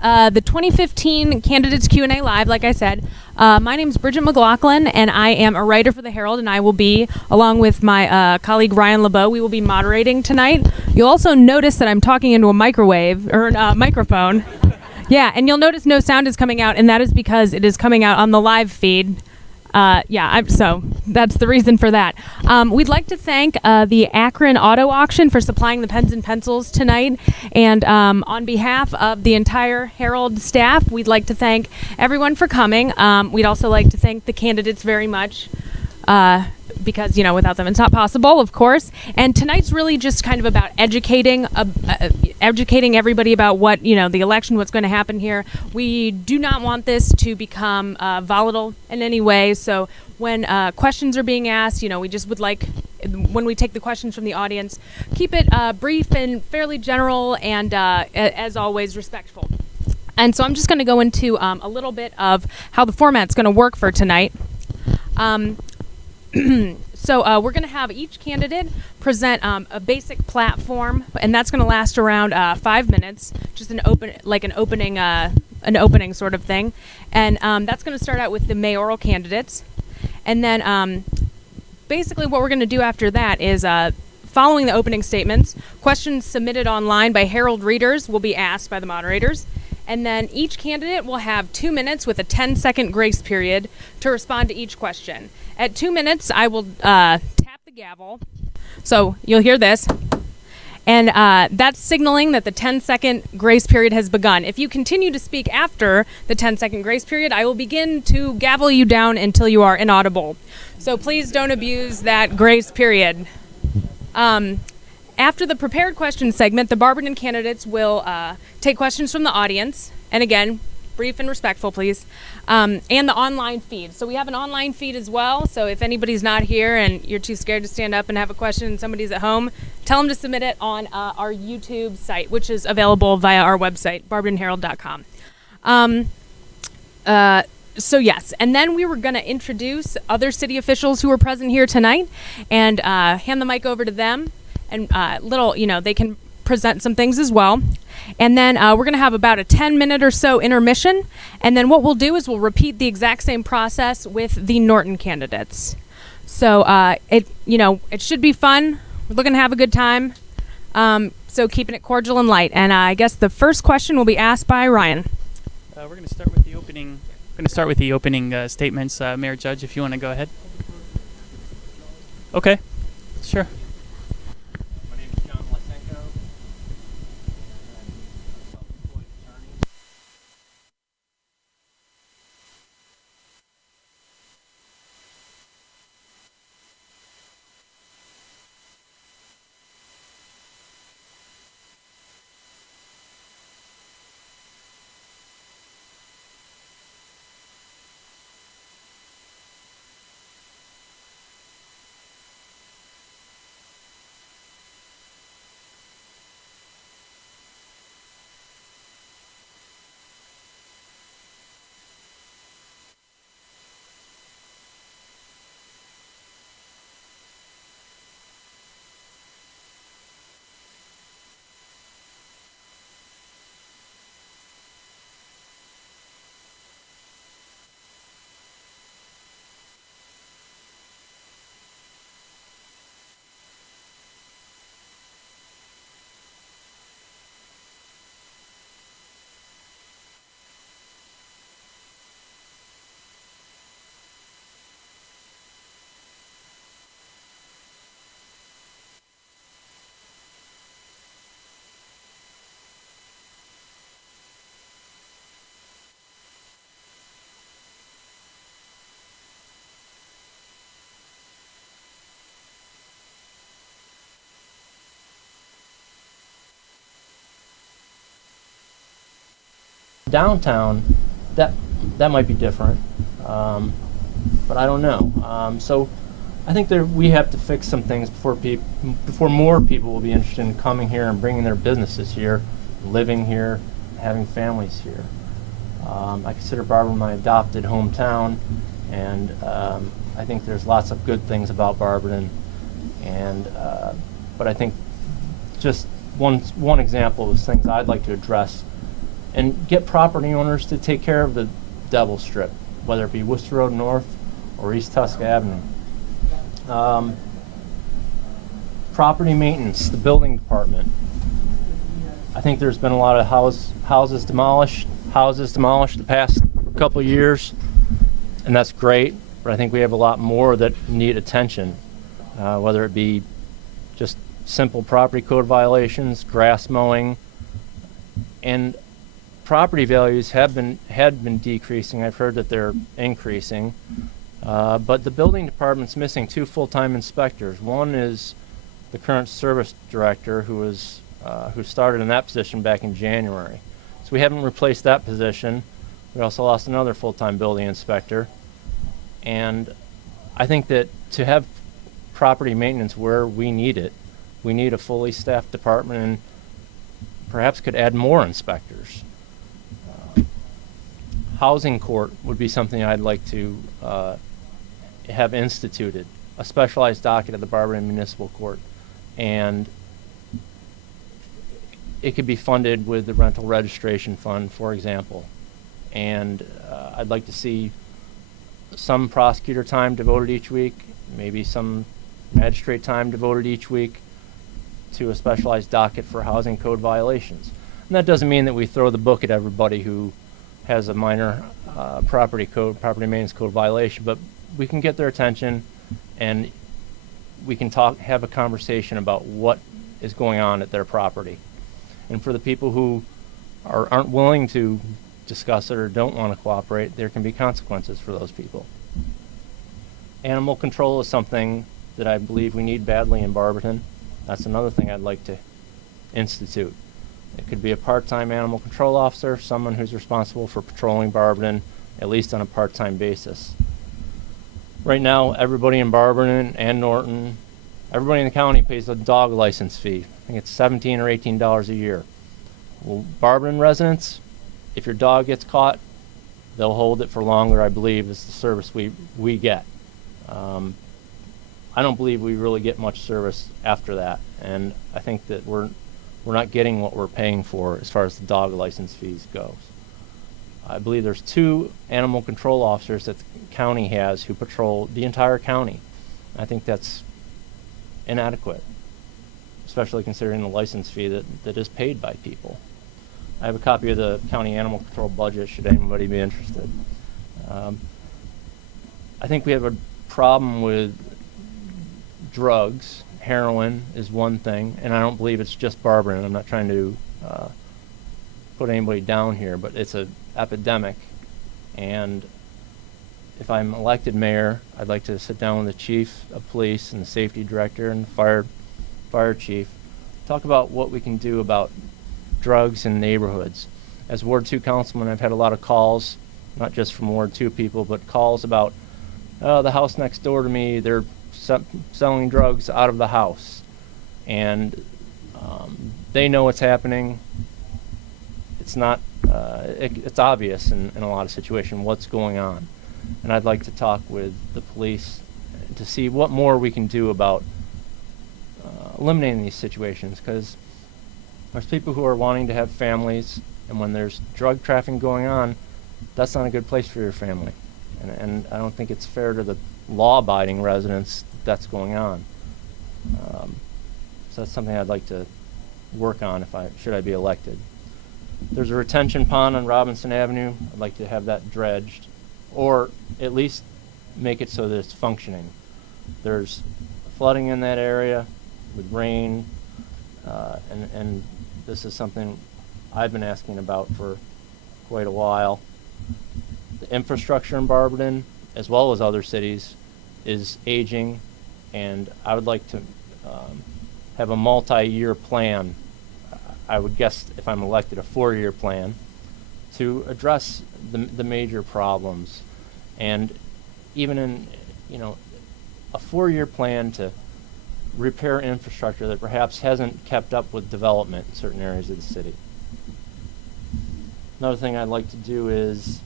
the 2015 Candidates Q&A Live, like I said. My name is Bridget McLaughlin, and I am a writer for the Herald, and I will be, along with my colleague Ryan LeBeau, we will be moderating tonight. You'll also notice that I'm talking into a microphone. Yeah, and you'll notice no sound is coming out, and that is because it is coming out on the live feed. So that's the reason for that. We'd like to thank the Akron Auto Auction for supplying the pens and pencils tonight. And on behalf of the entire Herald staff, we'd like to thank everyone for coming. We'd also like to thank the candidates very much. Because, without them it's not possible, of course. And tonight's really just kind of about educating everybody about what, the election, what's going to happen here. We do not want this to become volatile in any way. So when questions are being asked, we just would like, when we take the questions from the audience, keep it brief and fairly general and, as always, respectful. And so I'm just going to go into a little bit of how the format's going to work for tonight. So we're going to have each candidate present a basic platform, and that's going to last around 5 minutes, just an opening sort of thing. And that's going to start out with the mayoral candidates. And then basically what we're going to do after that is following the opening statements, questions submitted online by Herald readers will be asked by the moderators. And then each candidate will have 2 minutes with a 10-second grace period to respond to each question. At 2 minutes, I will tap the gavel. So you'll hear this. And that's signaling that the 10-second grace period has begun. If you continue to speak after the 10-second grace period, I will begin to gavel you down until you are inaudible. So please don't abuse that grace period. After the prepared questions segment, the Barberton candidates will take questions from the audience. And again, brief and respectful, please. And the online feed. So we have an online feed as well. So if anybody's not here and you're too scared to stand up and have a question and somebody's at home, tell them to submit it on our YouTube site, which is available via our website, barbertonherald.com. So yes, and then we were going to introduce other city officials who were present here tonight and hand the mic over to them. And they can present some things as well. And then we're going to have about a 10-minute or so intermission. And then what we'll do is we'll repeat the exact same process with the Norton candidates. So it should be fun. We're looking to have a good time. So keeping it cordial and light. And I guess the first question will be asked by Ryan. We're going to start with the opening. We're going to start with the opening statements. Mayor Judge, if you want to go ahead. Okay, sure. Downtown, that might be different, but I don't know. So I think we have to fix some things before more people will be interested in coming here and bringing their businesses here, living here, having families here. I consider Barberton my adopted hometown, and I think there's lots of good things about Barberton, and but I think just one example of things I'd like to address and get property owners to take care of the Devil Strip, whether it be Worcester Road North or East Tusk Avenue. Property maintenance, the building department. I think there's been a lot of houses demolished the past couple of years, and that's great, but I think we have a lot more that need attention, whether it be just simple property code violations, grass mowing, and property values had been decreasing. I've heard that they're increasing, but the building department's missing 2 full-time inspectors. One is the current service director, who started in that position back in January. So we haven't replaced that position. We also lost another full-time building inspector, and I think that to have property maintenance where we need it, we need a fully staffed department, and perhaps could add more inspectors. Housing court would be something I'd like to have instituted, a specialized docket at the Barberton Municipal Court, and it could be funded with the rental registration fund, for example. And I'd like to see some prosecutor time devoted each week, maybe some magistrate time devoted each week to a specialized docket for housing code violations. And that doesn't mean that we throw the book at everybody who has a minor property maintenance code violation, but we can get their attention, and we can have a conversation about what is going on at their property. And for the people who aren't willing to discuss it or don't want to cooperate, there can be consequences for those people. Animal control is something that I believe we need badly in Barberton. That's another thing I'd like to institute. It could be a part-time animal control officer, someone who's responsible for patrolling Barberton, at least on a part-time basis. Right now, everybody in Barberton and Norton, everybody in the county pays a dog license fee. I think it's $17 or $18 a year. Well, Barberton residents, if your dog gets caught, they'll hold it for longer, I believe, is the service we get. I don't believe we really get much service after that, and I think that we're not getting what we're paying for as far as the dog license fees goes. I believe there's 2 animal control officers that the county has who patrol the entire county. I think that's inadequate, especially considering the license fee that is paid by people. I have a copy of the county animal control budget, should anybody be interested. I think we have a problem with drugs. Heroin is one thing, and I don't believe it's just Barberton. I'm not trying to put anybody down here, but it's an epidemic. And if I'm elected mayor, I'd like to sit down with the chief of police and the safety director and the fire chief, talk about what we can do about drugs in neighborhoods. As Ward 2 councilman, I've had a lot of calls, not just from Ward 2 people, but calls about, the house next door to me, they're selling drugs out of the house. And they know what's happening. It's not, it's obvious in a lot of situations what's going on. And I'd like to talk with the police to see what more we can do about eliminating these situations, because there's people who are wanting to have families, and when there's drug trafficking going on, that's not a good place for your family. And I don't think it's fair to the law-abiding residents that's going on. So that's something I'd like to work on should I be elected. There's a retention pond on Robinson Avenue. I'd like to have that dredged, or at least make it so that it's functioning. There's flooding in that area with rain, and this is something I've been asking about for quite a while. The infrastructure in Barberton, as well as other cities, is aging, and I would like to have a multi-year plan. I would guess, if I'm elected, a 4-year plan to address the major problems, and even in a 4-year plan to repair infrastructure that perhaps hasn't kept up with development in certain areas of the city. Another thing I'd like to do is,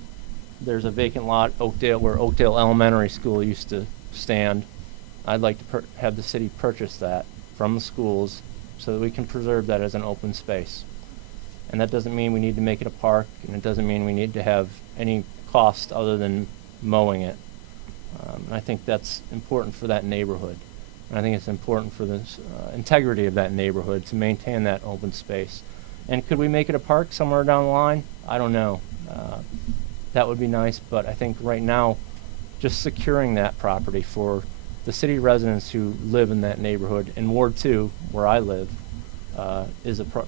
there's a vacant lot, Oakdale, where Oakdale Elementary School used to stand. I'd like to have the city purchase that from the schools so that we can preserve that as an open space. And that doesn't mean we need to make it a park, and it doesn't mean we need to have any cost other than mowing it. And I think that's important for that neighborhood. And I think it's important for the integrity of that neighborhood to maintain that open space. And could we make it a park somewhere down the line? I don't know. That would be nice, but I think right now, just securing that property for the city residents who live in that neighborhood in Ward 2, where I live,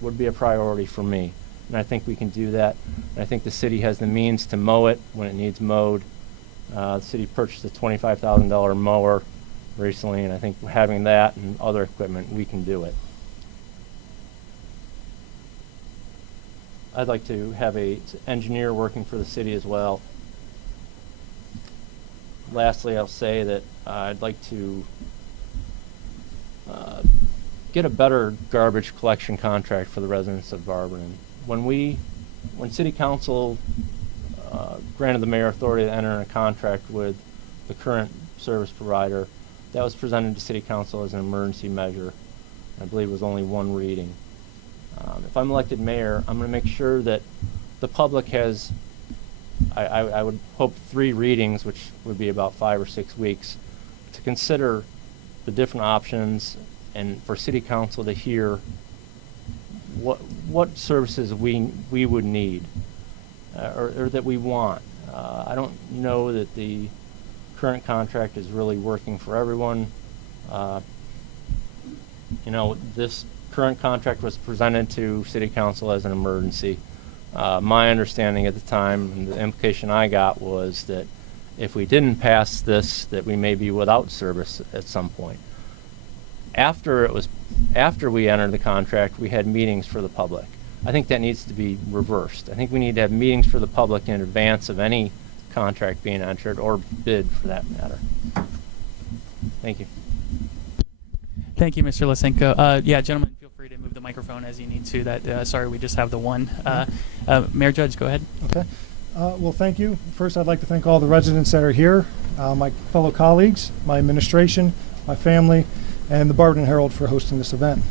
would be a priority for me. And I think we can do that. And I think the city has the means to mow it when it needs mowed. The city purchased a $25,000 mower recently, and I think having that and other equipment, we can do it. I'd like to have an engineer working for the city as well. Lastly, I'll say that I'd like to get a better garbage collection contract for the residents of Barberton. When City Council granted the mayor authority to enter in a contract with the current service provider, that was presented to City Council as an emergency measure. I believe it was only one reading. If I'm elected mayor, I'm going to make sure that the public has, I would hope, 3 readings, which would be about 5 or 6 weeks, to consider the different options and for City Council to hear what services we would need or that we want. I don't know that the current contract is really working for everyone. This current contract was presented to City Council as an emergency. My understanding at the time, and the implication I got, was that if we didn't pass this, that we may be without service at some point. After we entered the contract, we had meetings for the public. I think that needs to be reversed. I think we need to have meetings for the public in advance of any contract being entered, or bid for that matter. Thank you. Thank you, Mr. Lysenko. Yeah, gentlemen, feel free to move the microphone as you need to. Sorry, we just have the one. Mayor Judge, go ahead. Okay. Well, thank you. First, I'd like to thank all the residents that are here, my fellow colleagues, my administration, my family, and the Barberton Herald for hosting this event.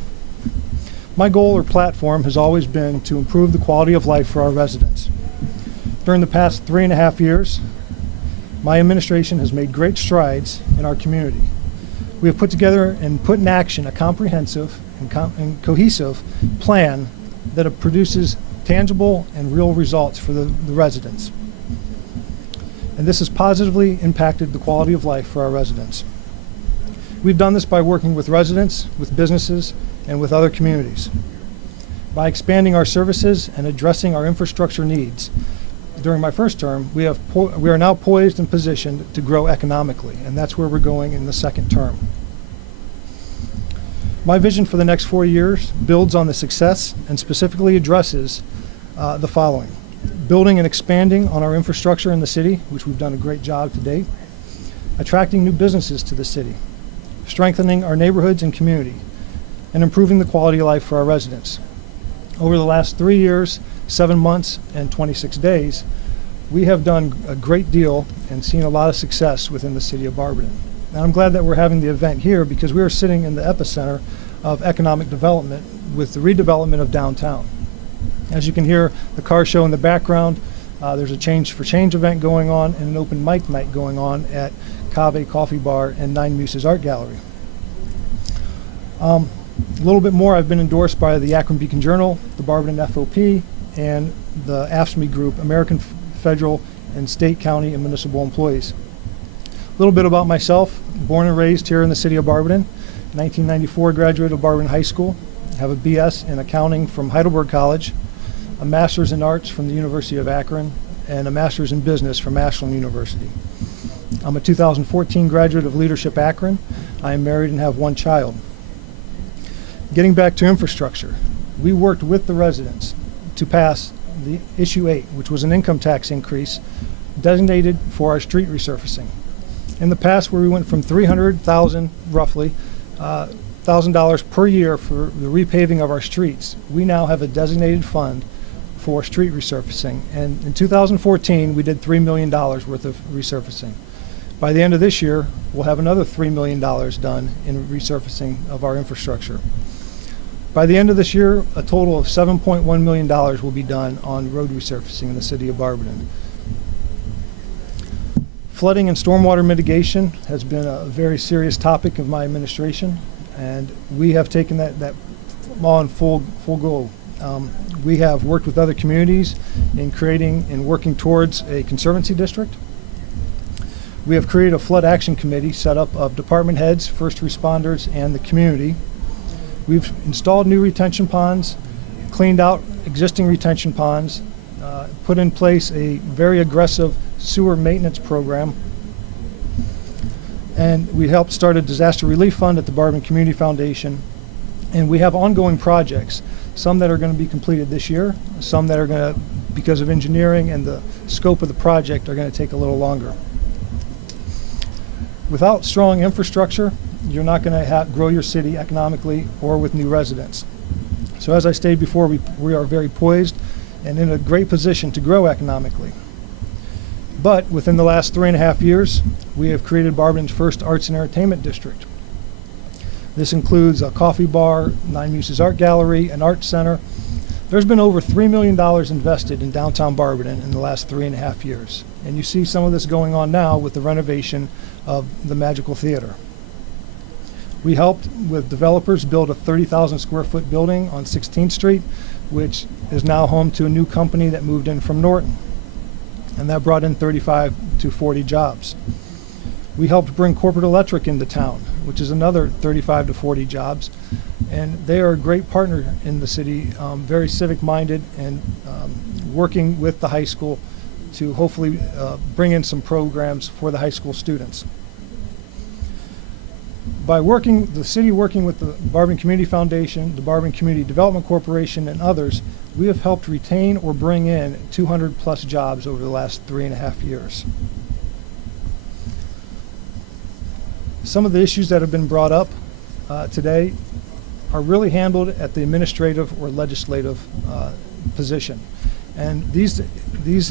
My goal or platform has always been to improve the quality of life for our residents. During the past 3.5 years, my administration has made great strides in our community. We have put together and put in action a comprehensive and cohesive plan that produces tangible and real results for the residents. And this has positively impacted the quality of life for our residents. We've done this by working with residents, with businesses, and with other communities. By expanding our services and addressing our infrastructure needs, during my first term, we are now poised and positioned to grow economically, and that's where we're going in the second term. My vision for the next 4 years builds on the success and specifically addresses the following: building and expanding on our infrastructure in the city, which we've done a great job to date; attracting new businesses to the city; strengthening our neighborhoods and community; and improving the quality of life for our residents. Over the last 3 years, 7 months, and 26 days, we have done a great deal and seen a lot of success within the city of Barberton. And I'm glad that we're having the event here because we are sitting in the epicenter of economic development with the redevelopment of downtown. As you can hear the car show in the background, there's a Change for Change event going on and an open mic night going on at Cave Coffee Bar and Nine Muses Art Gallery. A little bit more, I've been endorsed by the Akron Beacon Journal, the Barberton FOP, and the AFSCME Group, American Federal and State, County, and Municipal Employees. A little bit about myself: born and raised here in the city of Barberton. 1994, graduated of Barberton High School. I have a BS in accounting from Heidelberg College, a master's in arts from the University of Akron, and a master's in business from Ashland University. I'm a 2014 graduate of Leadership Akron. I am married and have 1 child. Getting back to infrastructure, we worked with the residents to pass the Issue 8, which was an income tax increase designated for our street resurfacing. In the past, where we went from $300,000 roughly $1,000 per year for the repaving of our streets, we now have a designated fund for street resurfacing. And in 2014, we did $3 million worth of resurfacing. By the end of this year, we'll have another $3 million done in resurfacing of our infrastructure. By the end of this year, a total of $7.1 million will be done on road resurfacing in the city of Barberton. Flooding and stormwater mitigation has been a very serious topic of my administration, and we have taken that on full goal. We have worked with other communities in creating and working towards a conservancy district. We have created a flood action committee set up of department heads, first responders, and the community. We've installed new retention ponds, cleaned out existing retention ponds, put in place a very aggressive sewer maintenance program, and we helped start a disaster relief fund at the Barberton Community Foundation. And we have ongoing projects, some that are going to be completed this year, some that are going to, because of engineering and the scope of the project, are going to take a little longer. Without strong infrastructure, you're not going to grow your city economically or with new residents. So as I stated before, we are very poised and in a great position to grow economically. But within the last 3.5 years, we have created Barberton's first arts and entertainment district. This includes a coffee bar, Nine Muses Art Gallery, an art center. There's been over $3 million invested in downtown Barberton in the last 3.5 years. And you see some of this going on now with the renovation of the Magical Theater. We helped with developers build a 30,000 square foot building on 16th Street, which is now home to a new company that moved in from Norton. And that brought in 35 to 40 jobs. We helped bring Corporate Electric into town, which is another 35 to 40 jobs. And they are a great partner in the city, very civic-minded, and working with the high school to hopefully bring in some programs for the high school students. By the city working with the Barberton Community Foundation, the Barberton Community Development Corporation, and others, we have helped retain or bring in 200 plus jobs over the last 3.5 years. Some of the issues that have been brought up today are really handled at the administrative or legislative position. And these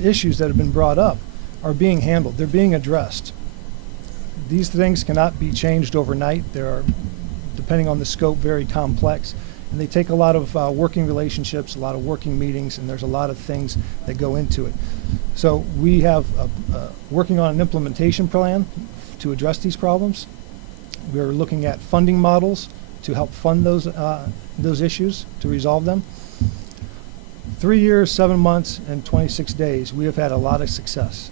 issues that have been brought up are being handled. They're being addressed. These things cannot be changed overnight. They are, depending on the scope, very complex. And they take a lot of working relationships, a lot of working meetings, and there's a lot of things that go into it. So we have working on an implementation plan to address these problems. We're looking at funding models to help fund those issues, to resolve them. 3 years, 7 months, and 26 days, we have had a lot of success,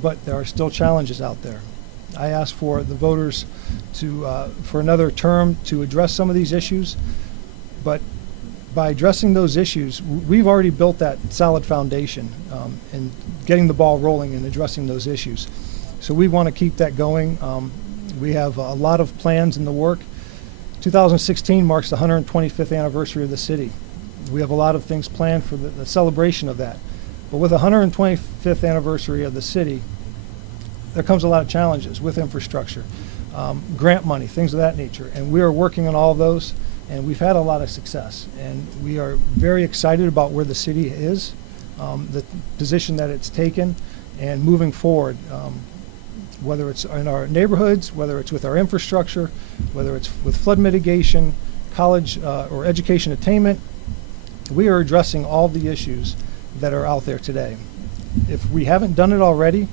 but there are still challenges out there. I ask for the voters for another term to address some of these issues, but by addressing those issues, we've already built that solid foundation in getting the ball rolling and addressing those issues. So we want to keep that going. We have a lot of plans in the work. 2016 marks the 125th anniversary of the city. We have a lot of things planned for the celebration of that. But with the 125th anniversary of the city, there comes a lot of challenges with infrastructure, grant money, things of that nature. And we are working on all of those, and we've had a lot of success. And we are very excited about where the city is, the position that it's taken, and moving forward, whether it's in our neighborhoods, whether it's with our infrastructure, whether it's with flood mitigation, college or education attainment. We are addressing all the issues that are out there today. If we haven't done it already,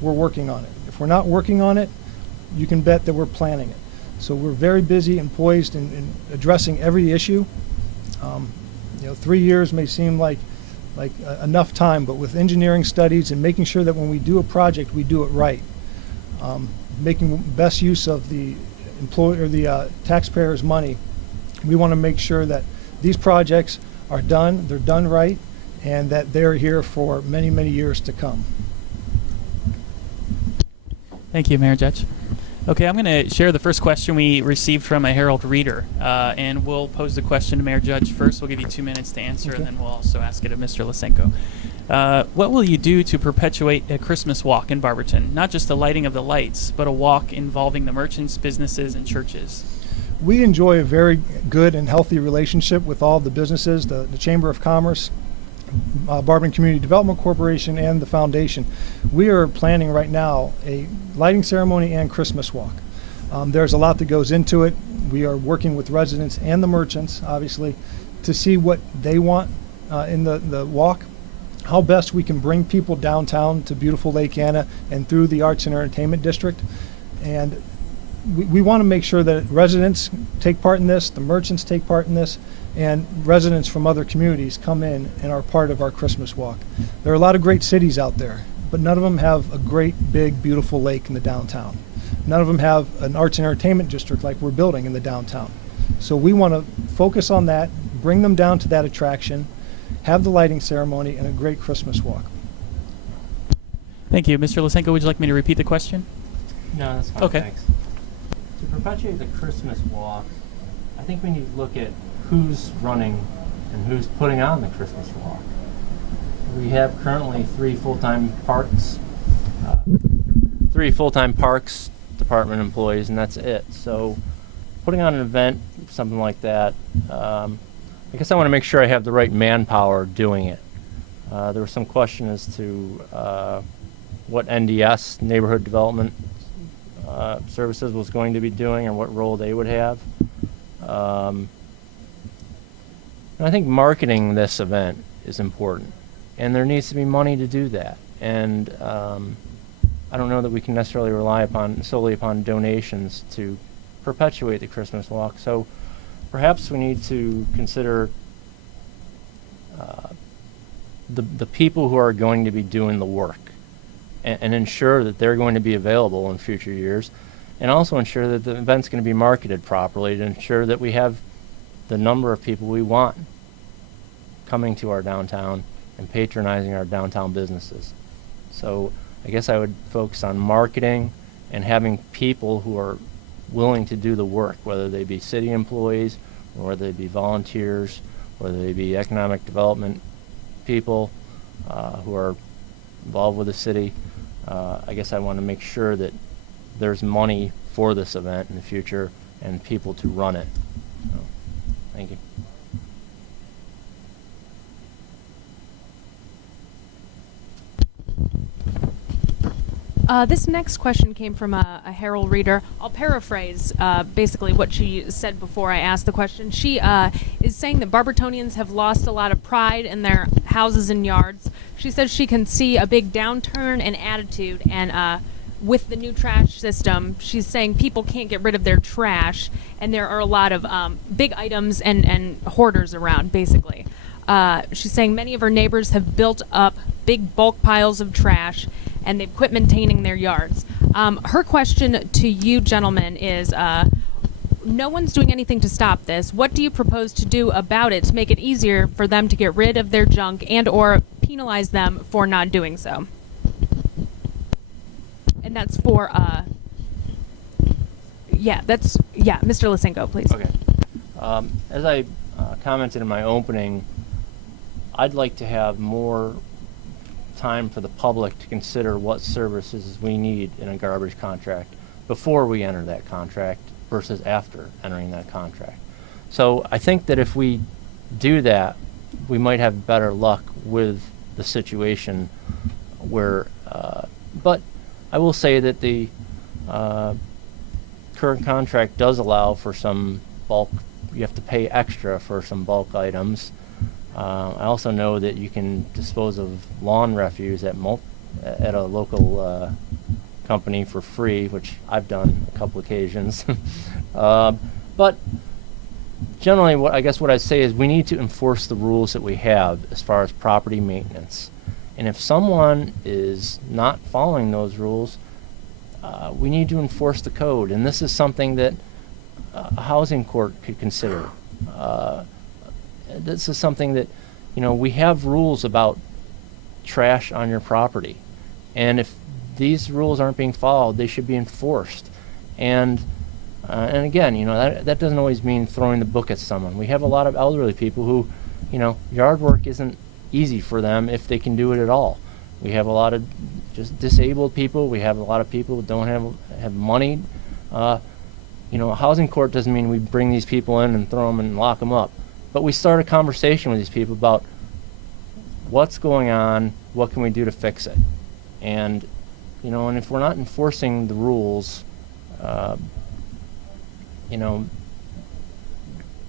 we're working on it. If we're not working on it, you can bet that we're planning it. So we're very busy and poised in addressing every issue. 3 years may seem like enough time, but with engineering studies and making sure that when we do a project, we do it right, making best use of the taxpayers' money, we want to make sure that these projects are done, they're done right, and that they're here for many, many years to come. Thank you, Mayor Judge. Okay, I'm going to share the first question we received from a Herald reader, and we'll pose the question to Mayor Judge first. We'll give you 2 minutes to answer, okay. And then we'll also ask it of Mr. Lysenko. What will you do to perpetuate a Christmas walk in Barberton? Not just the lighting of the lights, but a walk involving the merchants, businesses, and churches. We enjoy a very good and healthy relationship with all the businesses, the Chamber of Commerce, Barberton Community Development Corporation, and the foundation. We are planning right now a lighting ceremony and Christmas walk. There's a lot that goes into it. We are working with residents and the merchants, obviously, to see what they want in the walk, how best we can bring people downtown to beautiful Lake Anna and through the Arts and Entertainment District. And we want to make sure that residents take part in this, the merchants take part in this, and residents from other communities come in and are part of our Christmas walk. There are a lot of great cities out there, but none of them have a great, big, beautiful lake in the downtown. None of them have an arts and entertainment district like we're building in the downtown. So we want to focus on that, bring them down to that attraction, have the lighting ceremony, and a great Christmas walk. Thank you. Mr. Lysenko, would you like me to repeat the question? No, that's fine. Okay. Thanks. To perpetuate the Christmas walk, I think we need to look at who's running and who's putting on the Christmas walk. We have currently three full-time parks department employees, and that's it. So putting on an event, something like that, I guess I want to make sure I have the right manpower doing it. There was some question as to what NDS, Neighborhood Development Services, was going to be doing and what role they would have. And I think marketing this event is important, and there needs to be money to do that. And I don't know that we can necessarily rely solely upon donations to perpetuate the Christmas walk. So perhaps we need to consider the people who are going to be doing the work and ensure that they're going to be available in future years, and also ensure that the event's going to be marketed properly to ensure that we have the number of people we want coming to our downtown and patronizing our downtown businesses. So I guess I would focus on marketing and having people who are willing to do the work, whether they be city employees or whether they be volunteers, whether they be economic development people who are involved with the city. I guess I want to make sure that there's money for this event in the future and people to run it. So, thank you. This next question came from a Herald reader. I'll paraphrase basically what she said before I asked the question. She is saying that Barbertonians have lost a lot of pride in their houses and yards. She says she can see a big downturn in attitude, and with the new trash system, she's saying people can't get rid of their trash, and there are a lot of big items and hoarders around, basically. She's saying many of her neighbors have built up big bulk piles of trash, and they've quit maintaining their yards. Her question to you gentlemen is, no one's doing anything to stop this. What do you propose to do about it to make it easier for them to get rid of their junk and or penalize them for not doing so? And that's for, Mr. Lysenko, please. Okay. As I commented in my opening, I'd like to have more time for the public to consider what services we need in a garbage contract before we enter that contract versus after entering that contract. So I think that if we do that, we might have better luck with the situation where, but I will say that the current contract does allow for some bulk, you have to pay extra for some bulk items. I also know that you can dispose of lawn refuse at a local company for free, which I've done a couple occasions. But generally, what I say is we need to enforce the rules that we have as far as property maintenance. And if someone is not following those rules, we need to enforce the code. And this is something that a housing court could consider. This is something that, we have rules about trash on your property. And if these rules aren't being followed, they should be enforced. And again, that doesn't always mean throwing the book at someone. We have a lot of elderly people who, yard work isn't easy for them if they can do it at all. We have a lot of just disabled people. We have a lot of people who don't have money. A housing court doesn't mean we bring these people in and throw them and lock them up. But we start a conversation with these people about what's going on, what can we do to fix it. And, and if we're not enforcing the rules,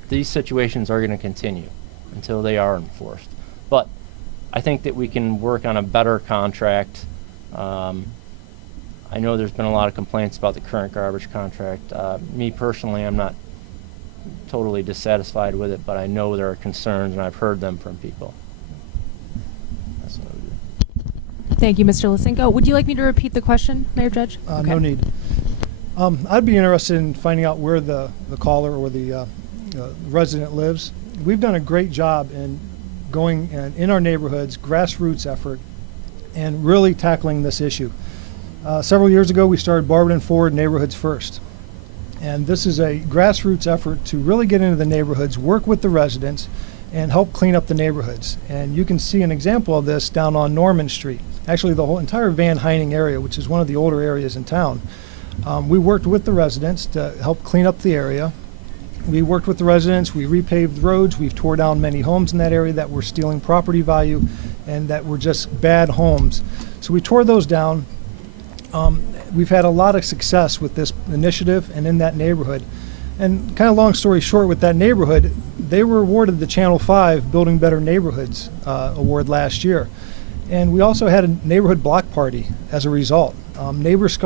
these situations are going to continue until they are enforced. But I think that we can work on a better contract. I know there's been a lot of complaints about the current garbage contract. Me personally, I'm not totally dissatisfied with it, but I know there are concerns, and I've heard them from people. That's what I would do. Thank you, Mr. Lysenko. Would you like me to repeat the question, Mayor Judge? Okay. No need. I'd be interested in finding out where the caller or the resident lives. We've done a great job in going in our neighborhoods, grassroots effort, and really tackling this issue. Several years ago, we started Barberton Forward Neighborhoods First. And this is a grassroots effort to really get into the neighborhoods, work with the residents, and help clean up the neighborhoods. And you can see an example of this down on Norman Street. Actually, the whole entire Van Heining area, which is one of the older areas in town. We worked with the residents to help clean up the area. We worked with the residents, we repaved roads, we've tore down many homes in that area that were stealing property value and that were just bad homes. So we tore those down. We've had a lot of success with this initiative and in that neighborhood. And kind of long story short, with that neighborhood, they were awarded the Channel 5 Building Better Neighborhoods award last year. And we also had a neighborhood block party as a result. Neighbors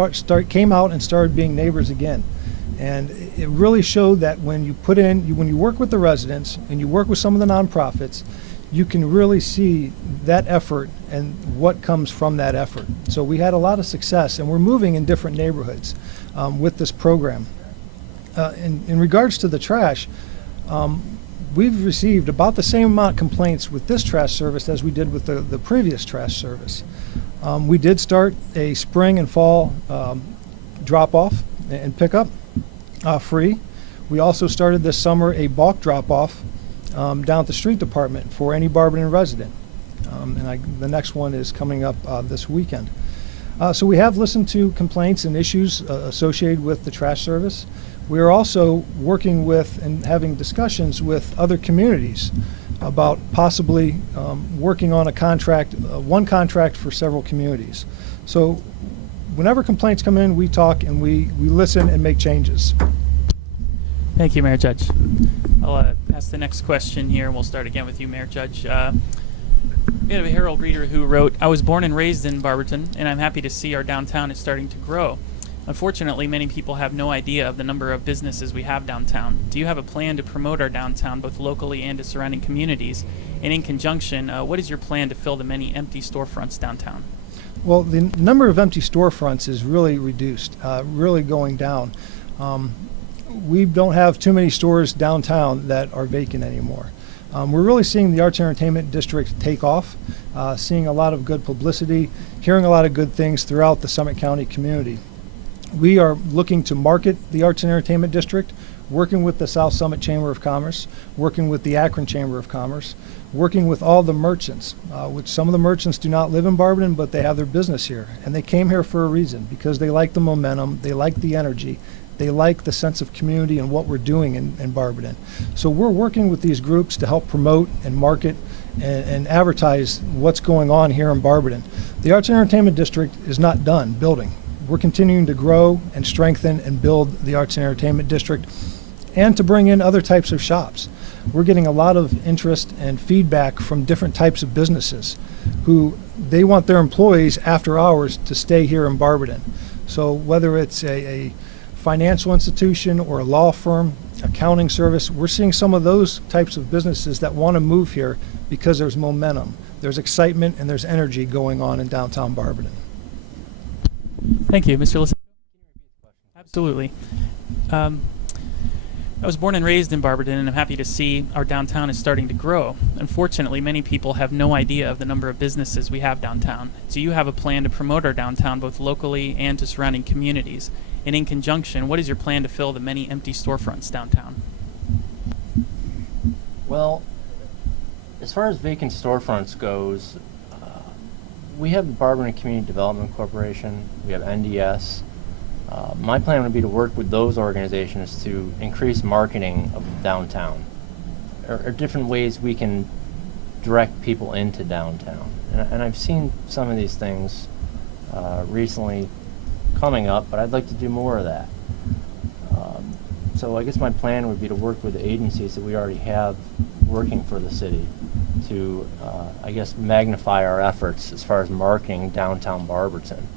came out and started being neighbors again. And it really showed that when you when you work with the residents and you work with some of the nonprofits, you can really see that effort and what comes from that effort. So we had a lot of success, and we're moving in different neighborhoods with this program. In regards to the trash, we've received about the same amount of complaints with this trash service as we did with the previous trash service. We did start a spring and fall drop-off and pickup free. We also started this summer a bulk drop-off down at the street department for any Barberton resident. The next one is coming up this weekend. So we have listened to complaints and issues associated with the trash service. We are also working with and having discussions with other communities about possibly working on a contract, one contract for several communities. So whenever complaints come in, we talk and we listen and make changes. Thank you, Mayor Judge. I'll ask the next question here, and we'll start again with you, Mayor Judge. We have a Herald reader who wrote, "I was born and raised in Barberton, and I'm happy to see our downtown is starting to grow. Unfortunately, many people have no idea of the number of businesses we have downtown. Do you have a plan to promote our downtown, both locally and to surrounding communities? And in conjunction, what is your plan to fill the many empty storefronts downtown?" Well, the number of empty storefronts is really reduced, really going down. We don't have too many stores downtown that are vacant anymore. We're really seeing the Arts and Entertainment District take off, seeing a lot of good publicity, hearing a lot of good things throughout the Summit County community. We are looking to market the Arts and Entertainment District, working with the South Summit Chamber of Commerce, working with the Akron Chamber of Commerce, working with all the merchants, which some of the merchants do not live in Barberton, but they have their business here. And they came here for a reason, because they like the momentum, they like the energy, they like the sense of community and what we're doing in Barberton. So we're working with these groups to help promote and market and advertise what's going on here in Barberton. The Arts and Entertainment District is not done building. We're continuing to grow and strengthen and build the Arts and Entertainment District and to bring in other types of shops. We're getting a lot of interest and feedback from different types of businesses who they want their employees after hours to stay here in Barberton. So whether it's a financial institution or a law firm, accounting service, we're seeing some of those types of businesses that want to move here because there's momentum, there's excitement, and there's energy going on in downtown Barberton. Thank you, Mr. Lysenko. Absolutely. I was born and raised in Barberton, and I'm happy to see our downtown is starting to grow. Unfortunately, many people have no idea of the number of businesses we have downtown. Do you have a plan to promote our downtown both locally and to surrounding communities? And in conjunction, what is your plan to fill the many empty storefronts downtown? Well, as far as vacant storefronts goes, we have the Barberton Community Development Corporation, we have NDS. My plan would be to work with those organizations to increase marketing of downtown, or different ways we can direct people into downtown. And I've seen some of these things recently coming up, but I'd like to do more of that. So I guess my plan would be to work with the agencies that we already have working for the city to, I guess, magnify our efforts as far as marketing downtown Barberton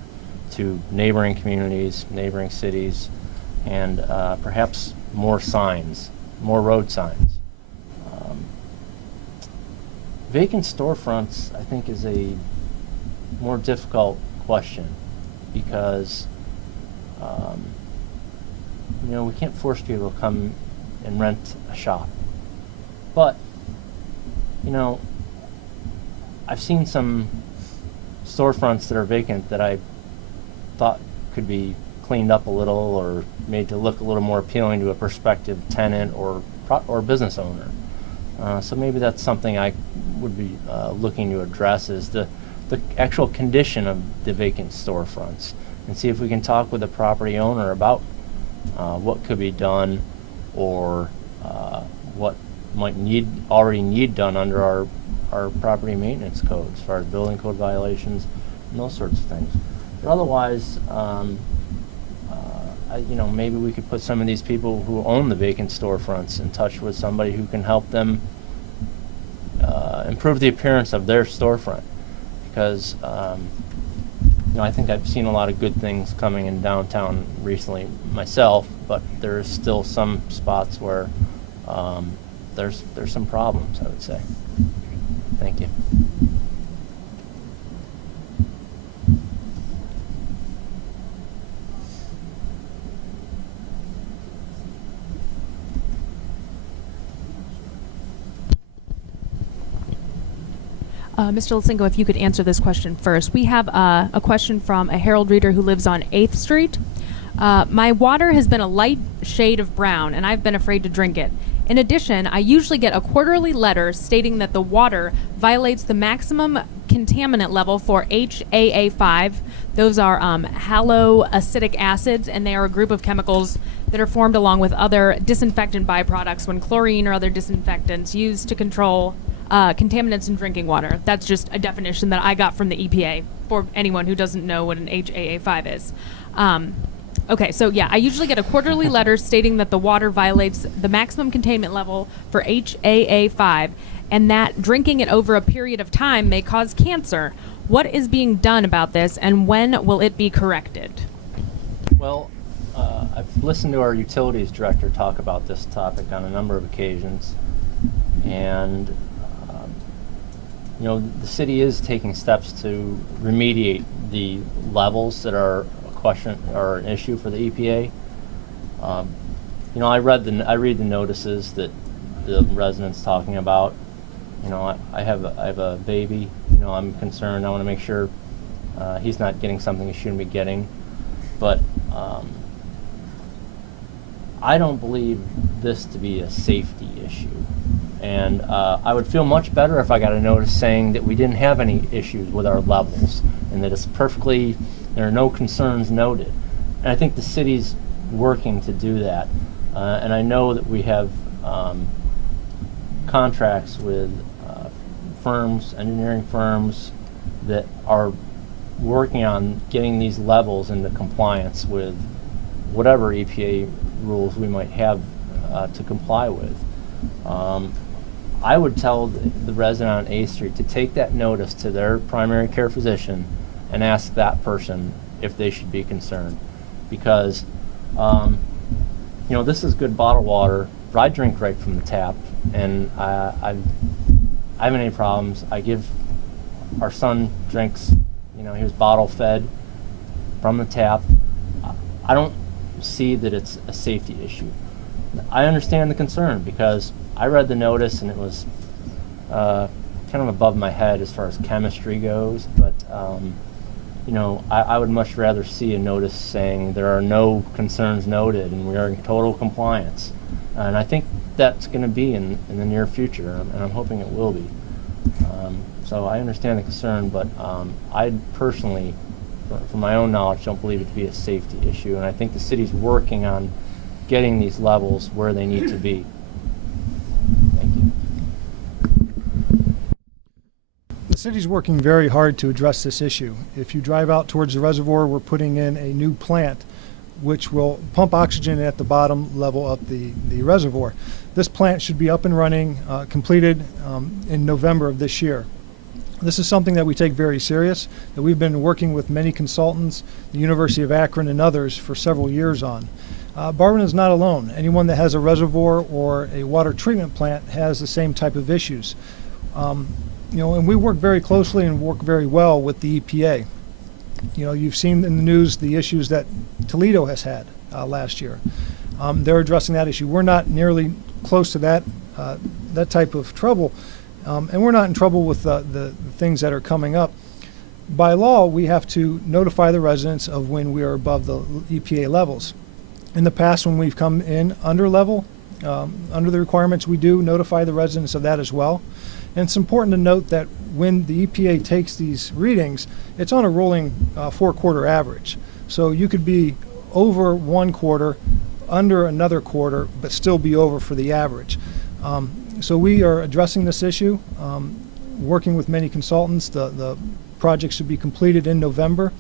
to neighboring communities, neighboring cities, and perhaps more signs, more road signs. Vacant storefronts, I think, is a more difficult question because we can't force people to come and rent a shop. But, I've seen some storefronts that are vacant that I thought could be cleaned up a little or made to look a little more appealing to a prospective tenant or business owner. So maybe that's something I would be looking to address is the actual condition of the vacant storefronts and see if we can talk with the property owner about what could be done or what might already need done under our property maintenance code as far as building code violations and those sorts of things. But otherwise, maybe we could put some of these people who own the vacant storefronts in touch with somebody who can help them improve the appearance of their storefront. Because I think I've seen a lot of good things coming in downtown recently myself, but there's still some spots where there's some problems, I would say. Thank you. Mr. Lysenko, if you could answer this question first. We have a question from a Herald reader who lives on 8th Street. My water has been a light shade of brown, and I've been afraid to drink it. In addition, I usually get a quarterly letter stating that the water violates the maximum contaminant level for HAA5. Those are haloacetic acids, and they are a group of chemicals that are formed along with other disinfectant byproducts when chlorine or other disinfectants used to control contaminants in drinking water. That's just a definition that I got from the EPA for anyone who doesn't know what an HAA5 is. Okay, so yeah, I usually get a quarterly letter stating that the water violates the maximum containment level for HAA5 and that drinking it over a period of time may cause cancer. What is being done about this and when will it be corrected? Well, I've listened to our utilities director talk about this topic on a number of occasions, and the city is taking steps to remediate the levels that are a question or an issue for the EPA. I read the notices that the residents talking about. I have a baby. I'm concerned. I want to make sure he's not getting something he shouldn't be getting. But I don't believe this to be a safety issue. And I would feel much better if I got a notice saying that we didn't have any issues with our levels and that there are no concerns noted. And I think the city's working to do that. And I know that we have contracts with engineering firms that are working on getting these levels into compliance with whatever EPA rules we might have to comply with. I would tell the resident on 8th Street to take that notice to their primary care physician and ask that person if they should be concerned. Because, this is good bottled water. But I drink right from the tap, and I haven't any problems. Our son drinks, he was bottle fed from the tap. I don't see that it's a safety issue. I understand the concern because I read the notice and it was kind of above my head as far as chemistry goes, but I would much rather see a notice saying there are no concerns noted and we are in total compliance. And I think that's going to be in the near future, and I'm hoping it will be. So I understand the concern, but I personally, from my own knowledge, don't believe it to be a safety issue, and I think the city's working on getting these levels where they need to be. Thank you. The city's working very hard to address this issue. If you drive out towards the reservoir, we're putting in a new plant which will pump oxygen at the bottom level of the reservoir. This plant should be up and running, completed in November of this year. This is something that we take very serious, that we've been working with many consultants, the University of Akron and others for several years on. Barberton is not alone. Anyone that has a reservoir or a water treatment plant has the same type of issues. And we work very closely and work very well with the EPA. You've seen in the news the issues that Toledo has had last year. They're addressing that issue. We're not nearly close to that type of trouble, and we're not in trouble with the things that are coming up. By law, we have to notify the residents of when we are above the EPA levels. In the past, when we've come in under level, under the requirements, we do notify the residents of that as well. And it's important to note that when the EPA takes these readings, it's on a rolling 4-quarter average. So you could be over one quarter, under another quarter, but still be over for the average. So we are addressing this issue, working with many consultants. The project should be completed in November,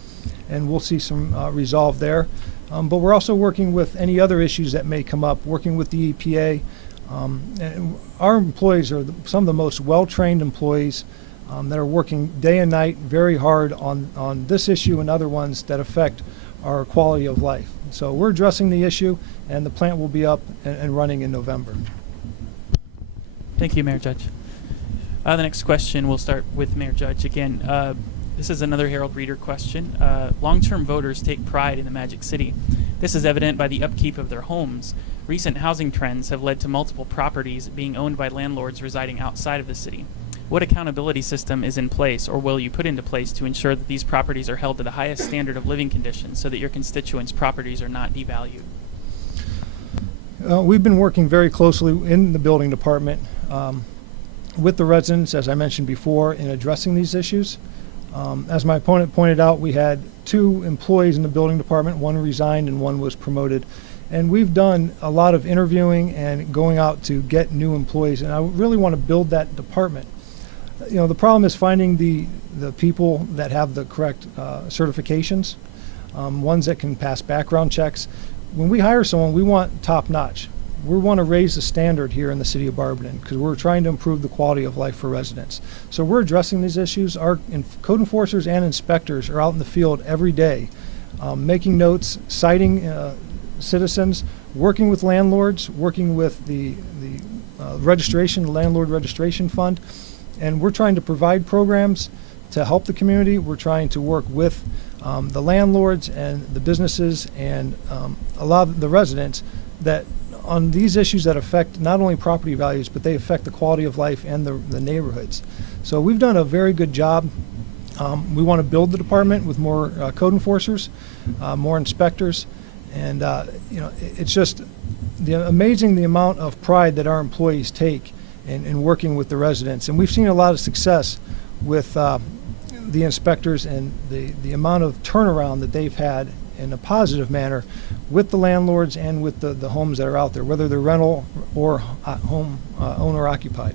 and we'll see some resolve there. But we're also working with any other issues that may come up, working with the EPA. And our employees are some of the most well-trained employees that are working day and night very hard on this issue and other ones that affect our quality of life. So we're addressing the issue, and the plant will be up and running in November. Thank you, Mayor Judge. The next question, we'll start with Mayor Judge again. This is another Herald Reader question. Long-term voters take pride in the Magic City. This is evident by the upkeep of their homes. Recent housing trends have led to multiple properties being owned by landlords residing outside of the city. What accountability system is in place, or will you put into place, to ensure that these properties are held to the highest standard of living conditions so that your constituents' properties are not devalued? We've been working very closely in the building department with the residents, as I mentioned before, in addressing these issues. As my opponent pointed out, we had 2 employees in the building department. One resigned and one was promoted. And we've done a lot of interviewing and going out to get new employees. And I really want to build that department. The problem is finding the people that have the correct certifications, ones that can pass background checks. When we hire someone, we want top notch. We want to raise the standard here in the city of Barberton because we're trying to improve the quality of life for residents. So we're addressing these issues. Our code enforcers and inspectors are out in the field every day, making notes, citing citizens, working with landlords, working with the landlord registration fund, and we're trying to provide programs to help the community. We're trying to work with the landlords and the businesses and a lot of the residents that on these issues that affect not only property values, but they affect the quality of life and the neighborhoods. So we've done a very good job. We want to build the department with more code enforcers, more inspectors, and it's just amazing the amount of pride that our employees take in working with the residents. And we've seen a lot of success with the inspectors and the amount of turnaround that they've had in a positive manner with the landlords and with the homes that are out there, whether they're rental or home owner occupied.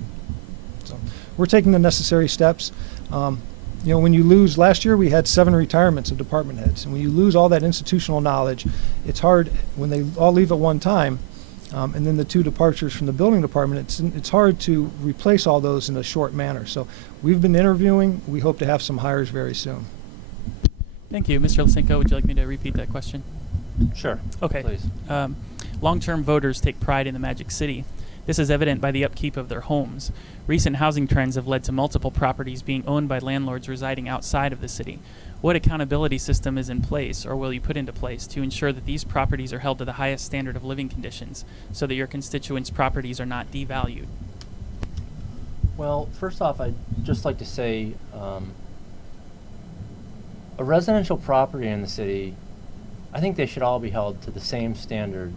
So we're taking the necessary steps. When you lose, last year we had 7 retirements of department heads, and when you lose all that institutional knowledge, it's hard when they all leave at one time, and then the 2 departures from the building department, it's hard to replace all those in a short manner. So we've been interviewing. We hope to have some hires very soon. Thank you. Mr. Lysenko, would you like me to repeat that question? Sure. Okay. Please. Long-term voters take pride in the Magic City. This is evident by the upkeep of their homes. Recent housing trends have led to multiple properties being owned by landlords residing outside of the city. What accountability system is in place, or will you put into place, to ensure that these properties are held to the highest standard of living conditions so that your constituents' properties are not devalued? Well, first off, I'd just like to say a residential property in the city, I think they should all be held to the same standard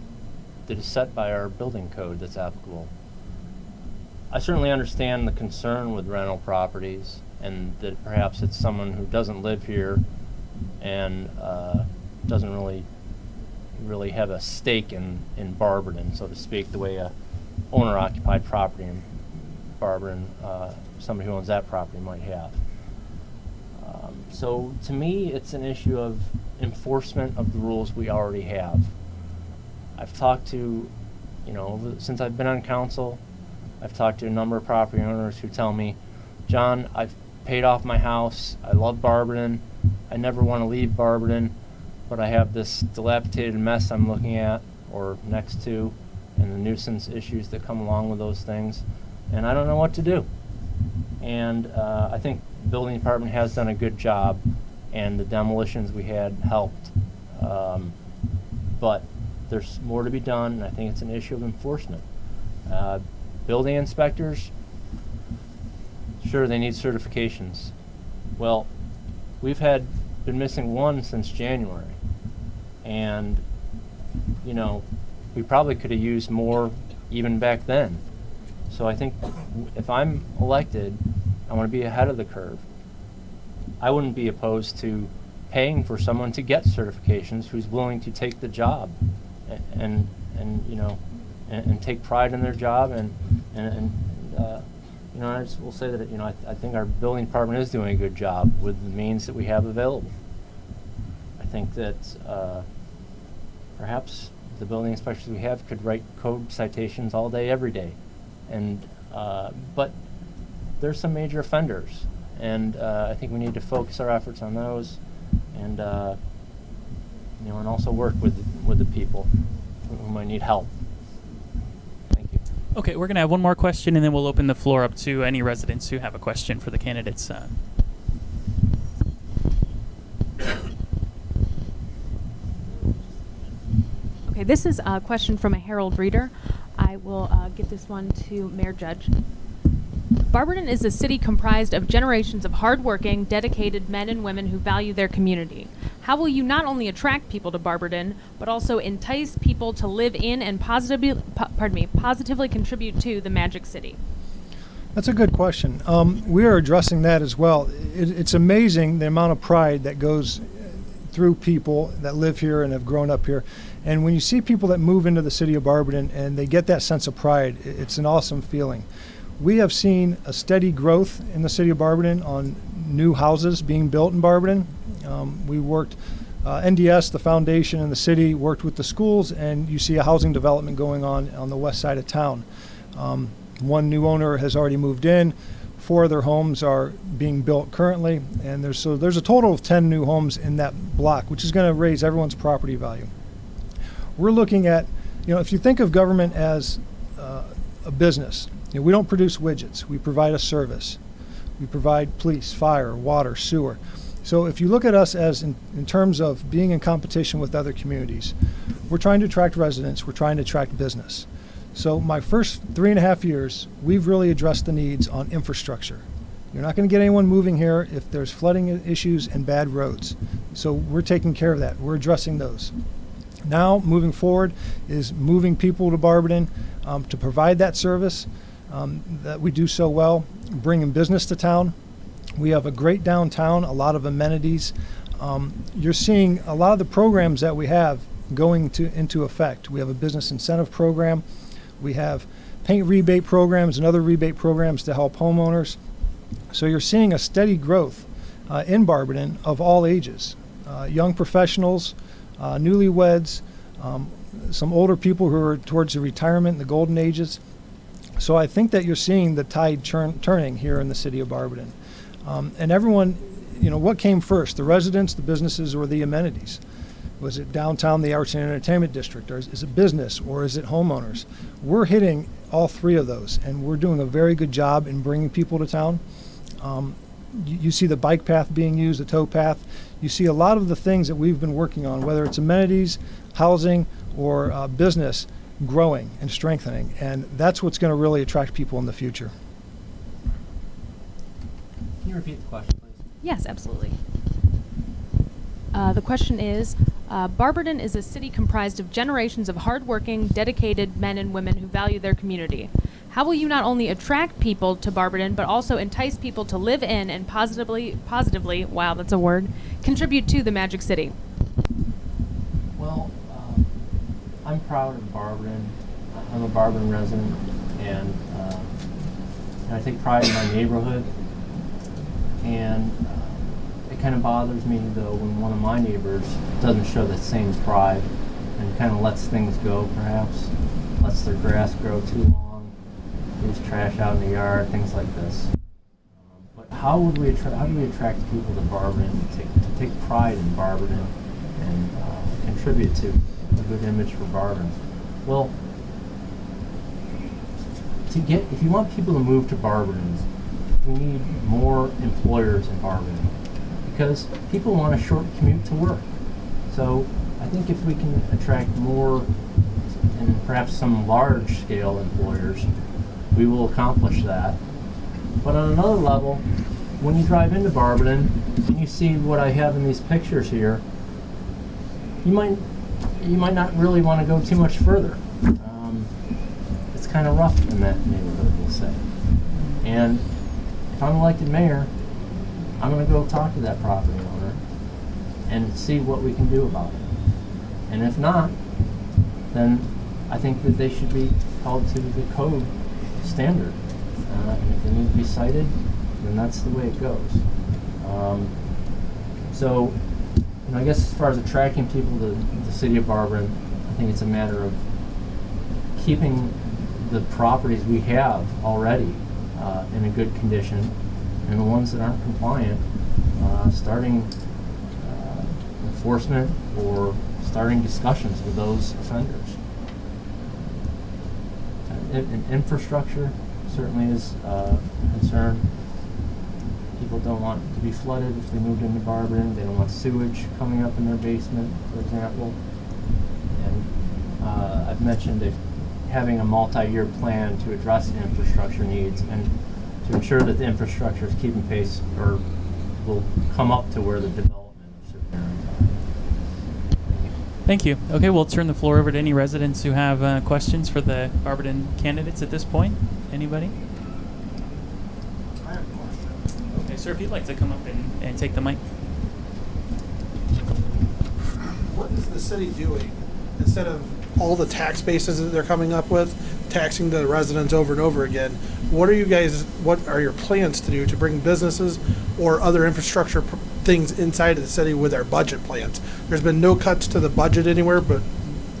that is set by our building code that's applicable. I certainly understand the concern with rental properties and that perhaps it's someone who doesn't live here and doesn't really have a stake in Barberton, so to speak, the way a owner-occupied property in Barberton, somebody who owns that property might have. So to me, it's an issue of enforcement of the rules we already have. I've talked to, since I've been on council, I've talked to a number of property owners who tell me, John, I've paid off my house, I love Barberton, I never want to leave Barberton, but I have this dilapidated mess I'm looking at or next to, and the nuisance issues that come along with those things, and I don't know what to do. And I think the building department has done a good job, and the demolitions we had helped. But there's more to be done, and I think it's an issue of enforcement. Building inspectors, sure, they need certifications. Well, we've been missing one since January, and we probably could have used more even back then. So I think if I'm elected, I want to be ahead of the curve. I wouldn't be opposed to paying for someone to get certifications who's willing to take the job and take pride in their job and I just will say that I think our building department is doing a good job with the means that we have available. I think that perhaps the building inspectors we have could write code citations all day, every day, but there's some major offenders, and I think we need to focus our efforts on those, and and also work with the people who might need help. Thank you. Okay, we're going to have one more question, and then we'll open the floor up to any residents who have a question for the candidates. Okay, this is a question from a Herald reader. I will give this one to Mayor Judge. Barberton is a city comprised of generations of hardworking, dedicated men and women who value their community. How will you not only attract people to Barberton, but also entice people to live in and positively contribute to the Magic City? That's a good question. We are addressing that as well. It's amazing the amount of pride that goes through people that live here and have grown up here. And when you see people that move into the city of Barberton and they get that sense of pride, it's an awesome feeling. We have seen a steady growth in the city of Barberton on new houses being built in Barberton. We worked, NDS, the foundation in the city, worked with the schools, and you see a housing development going on the west side of town. One new owner has already moved in. 4 other homes are being built currently, and there's a total of 10 new homes in that block, which is going to raise everyone's property value. We're looking at, if you think of government as a business, we don't produce widgets. We provide a service. We provide police, fire, water, sewer. So if you look at us as in terms of being in competition with other communities, we're trying to attract residents. We're trying to attract business. So my first 3.5 years, we've really addressed the needs on infrastructure. You're not going to get anyone moving here if there's flooding issues and bad roads. So we're taking care of that. We're addressing those. Now, moving forward is moving people to Barberton to provide that service that we do so well, bringing business to town. We have a great downtown, a lot of amenities. You're seeing a lot of the programs that we have going into effect. We have a business incentive program. We have paint rebate programs and other rebate programs to help homeowners. So you're seeing a steady growth in Barberton of all ages. Young professionals, newlyweds, some older people who are towards the retirement, the golden ages. So I think that you're seeing the tide turning here in the city of Barberton. And everyone, what came first, the residents, the businesses, or the amenities? Was it downtown, the arts and entertainment district, or is it business, or is it homeowners? We're hitting all 3 of those, and we're doing a very good job in bringing people to town. You see the bike path being used, the tow path. You see a lot of the things that we've been working on, whether it's amenities, housing, or business, growing and strengthening, and that's what's going to really attract people in the future. Can you repeat the question, please? Yes, absolutely. The question is, Barberton is a city comprised of generations of hardworking, dedicated men and women who value their community. How will you not only attract people to Barberton, but also entice people to live in and positively, wow, that's a word, contribute to the Magic City? Well, I'm proud of Barberton. I'm a Barberton resident, and I take pride in my neighborhood. And it kind of bothers me though when one of my neighbors doesn't show that same pride and kind of lets things go, perhaps lets their grass grow too long, leaves trash out in the yard, things like this. But how do we attract people to Barberton to take pride in Barberton and contribute to a good image for Barberton? Well, if you want people to move to Barberton, we need more employers in Barberton because people want a short commute to work. So I think if we can attract more and perhaps some large-scale employers, we will accomplish that. But on another level, when you drive into Barberton and you see what I have in these pictures here, you might not really want to go too much further. It's kind of rough in that neighborhood, we'll say. And if I'm elected mayor, I'm going to go talk to that property owner and see what we can do about it. And if not, then I think that they should be held to the code standard. And if they need to be cited, then that's the way it goes. So, I guess as far as attracting people to the city of Barberton, I think it's a matter of keeping the properties we have already in a good condition, and the ones that aren't compliant, starting enforcement or starting discussions with those offenders. And infrastructure certainly is a concern. People don't want to be flooded if they moved into Barberton. They don't want sewage coming up in their basement, for example. And I've mentioned having a multi-year plan to address infrastructure needs and to ensure that the infrastructure is keeping pace or will come up to where the development of certain areas are. Thank you. Okay, we'll turn the floor over to any residents who have questions for the Barberton candidates at this point. Anybody? I have a question. Okay, sir, if you'd like to come up and take the mic. What is the city doing instead of all the tax bases that they're coming up with, taxing the residents over and over again? What are your plans to do to bring businesses or other infrastructure things inside of the city with our budget plans? There's been no cuts to the budget anywhere, but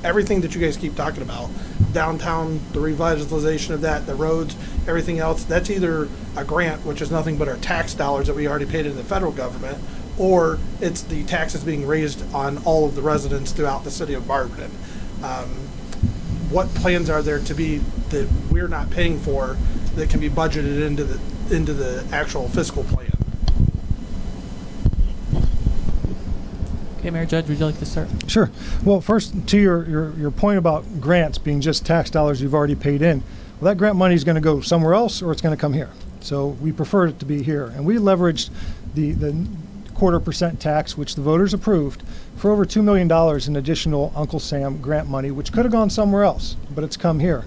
everything that you guys keep talking about, downtown, the revitalization of that, the roads, everything else, that's either a grant, which is nothing but our tax dollars that we already paid into the federal government, or it's the taxes being raised on all of the residents throughout the city of Barberton. What plans are there to be that we're not paying for that can be budgeted into the actual fiscal plan? Okay, Mayor Judge, would you like to start? Sure. Well, first, to your point about grants being just tax dollars you've already paid in, well, that grant money is going to go somewhere else or it's going to come here. So we prefer it to be here. And we leveraged the 0.25% tax, which the voters approved, for over $2 million in additional Uncle Sam grant money, which could have gone somewhere else, but it's come here.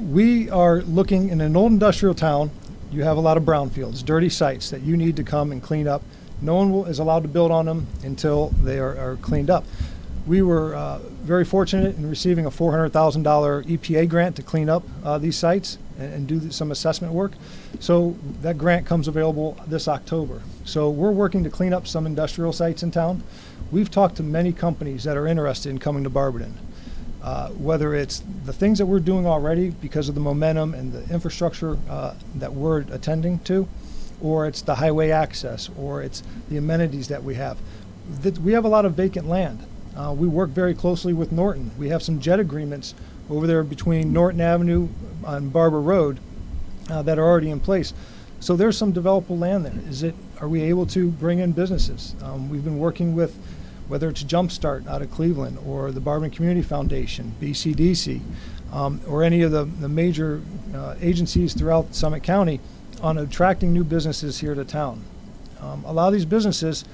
We are looking in an old industrial town. You have a lot of brownfields, dirty sites that you need to come and clean up. No one is allowed to build on them until they are cleaned up. We were very fortunate in receiving a $400,000 EPA grant to clean up these sites and do some assessment work. So that grant comes available this October. So we're working to clean up some industrial sites in town. We've talked to many companies that are interested in coming to Barberton. Whether it's the things that we're doing already because of the momentum and the infrastructure that we're attending to, or it's the highway access, or it's the amenities that we have. We have a lot of vacant land. We work very closely with Norton. We have some jet agreements over there between Norton Avenue and Barber Road that are already in place. So there's some developable land there. Are we able to bring in businesses? We've been working with, whether it's Jumpstart out of Cleveland or the Barberton Community Foundation, BCDC, or any of the major agencies throughout Summit County on attracting new businesses here to town. A lot of these businesses,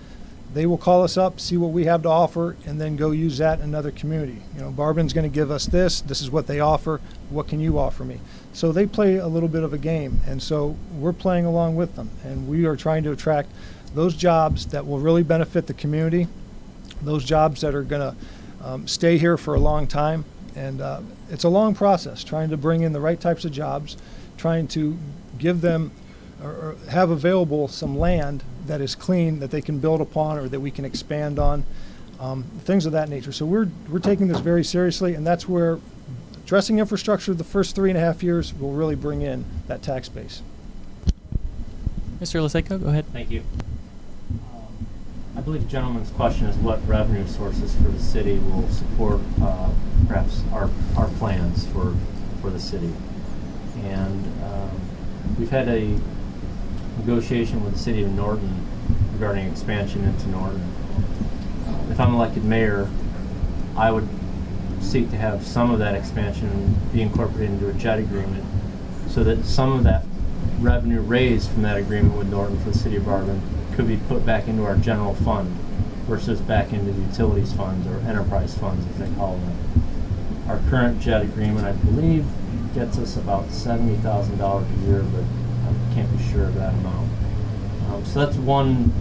they will call us up, see what we have to offer, and then go use that in another community. Barberton's going to give us this is what they offer, what can you offer me? So they play a little bit of a game, and so we're playing along with them, and we are trying to attract those jobs that will really benefit the community, those jobs that are going to stay here for a long time. And it's a long process, trying to bring in the right types of jobs, trying to give them or have available some land that is clean that they can build upon or that we can expand on, things of that nature. So we're taking this very seriously, and that's where addressing infrastructure the first 3.5 years will really bring in that tax base. Mr. Lysenko, go ahead. Thank you. I believe the gentleman's question is what revenue sources for the city will support perhaps our plans for the city. And we've had a negotiation with the city of Norton regarding expansion into Norton. If I'm elected mayor, I would seek to have some of that expansion be incorporated into a JET agreement so that some of that revenue raised from that agreement with Norton for the city of Barberton could be put back into our general fund versus back into the utilities funds or enterprise funds as they call them. Our current JET agreement, I believe, gets us about $70,000 a year, but I can't be sure of that amount. So that's one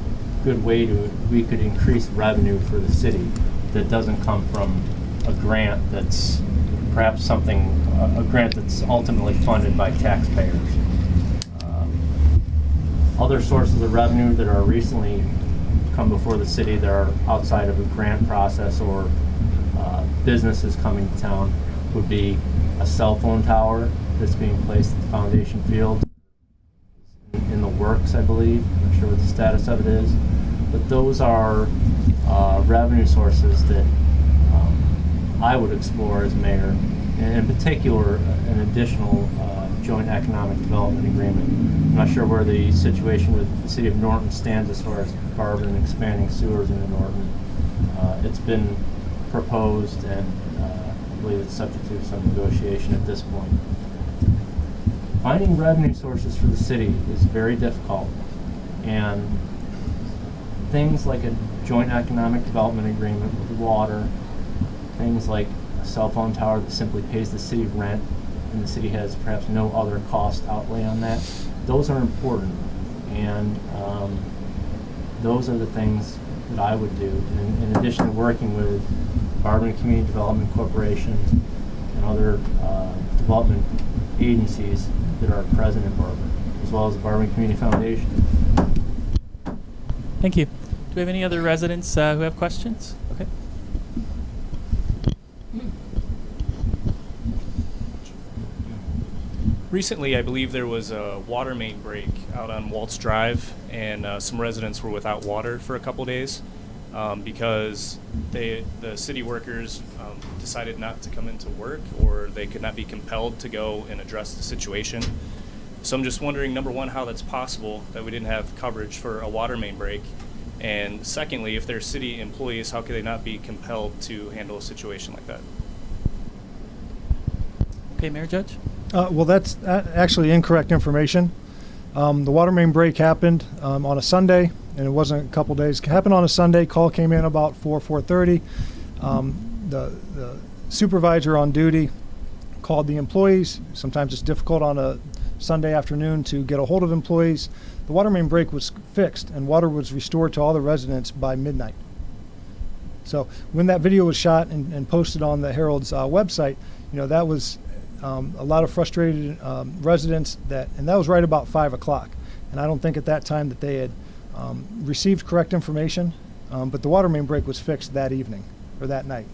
good way we could increase revenue for the city that doesn't come from a grant that's perhaps a grant that's ultimately funded by taxpayers. Other sources of revenue that are recently come before the city that are outside of a grant process or businesses coming to town would be a cell phone tower that's being placed at the Foundation Field. In the works, I believe. I'm not sure what the status of it is. But those are revenue sources that I would explore as mayor, and in particular, an additional joint economic development agreement. I'm not sure where the situation with the city of Norton stands as far as Barberton expanding sewers into Norton. It's been proposed, and I believe it's subject to some negotiation at this point. Finding revenue sources for the city is very difficult, and things like a joint economic development agreement with water, things like a cell phone tower that simply pays the city rent and the city has perhaps no other cost outlay on that, those are important, and those are the things that I would do in addition to working with Barberton Community Development Corporation and other development agencies that are present in Barberton, as well as the Barberton Community Foundation. Thank you. Do we have any other residents who have questions? Okay. Recently, I believe there was a water main break out on Waltz Drive, and some residents were without water for a couple days because the city workers decided not to come into work, or they could not be compelled to go and address the situation. So I'm just wondering, number one, how that's possible that we didn't have coverage for a water main break, and secondly, if they're city employees, how could they not be compelled to handle a situation like that? Okay, Mayor Judge? Well, that's actually incorrect information. The water main break happened on a Sunday, and it wasn't a couple days. It happened on a Sunday. Call came in about 4:30. The supervisor on duty called the employees. Sometimes it's difficult on a Sunday afternoon to get a hold of employees. The water main break was fixed, and water was restored to all the residents by midnight. So when that video was shot and posted on the Herald's website, that was a lot of frustrated residents, and that was right about 5 o'clock. And I don't think at that time that they had received correct information, but the water main break was fixed that evening or that night.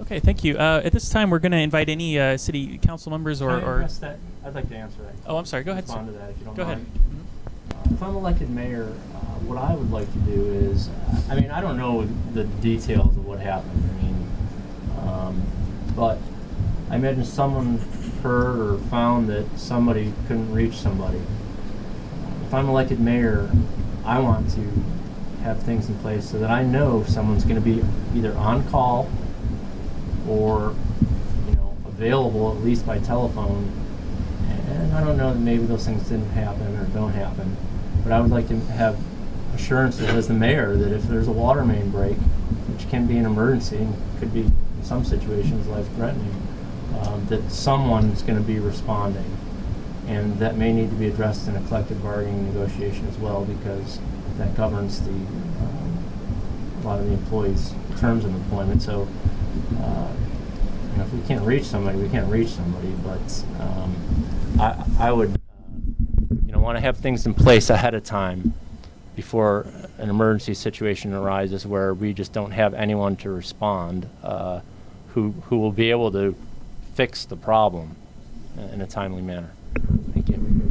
Okay, thank you. At this time, we're going to invite any city council members or. Can I address that? I'd like to answer that. Oh, I'm sorry. Go ahead, sir. Respond to that if you don't Go mind. ahead. If I'm elected mayor, what I would like to do is, I don't know the details of what happened. But I imagine someone heard or found that somebody couldn't reach somebody. If I'm elected mayor, I want to have things in place so that I know someone's going to be either on call or available at least by telephone. And I don't know that maybe those things didn't happen or don't happen, but I would like to have assurances as the mayor that if there's a water main break, which can be an emergency and could be in some situations life-threatening, that someone's going to be responding, and that may need to be addressed in a collective bargaining negotiation as well, because that governs a lot of the employees' terms of employment. So if we can't reach somebody, we can't reach somebody, but I would, want to have things in place ahead of time before an emergency situation arises where we just don't have anyone to respond who will be able to fix the problem in a timely manner. Thank you.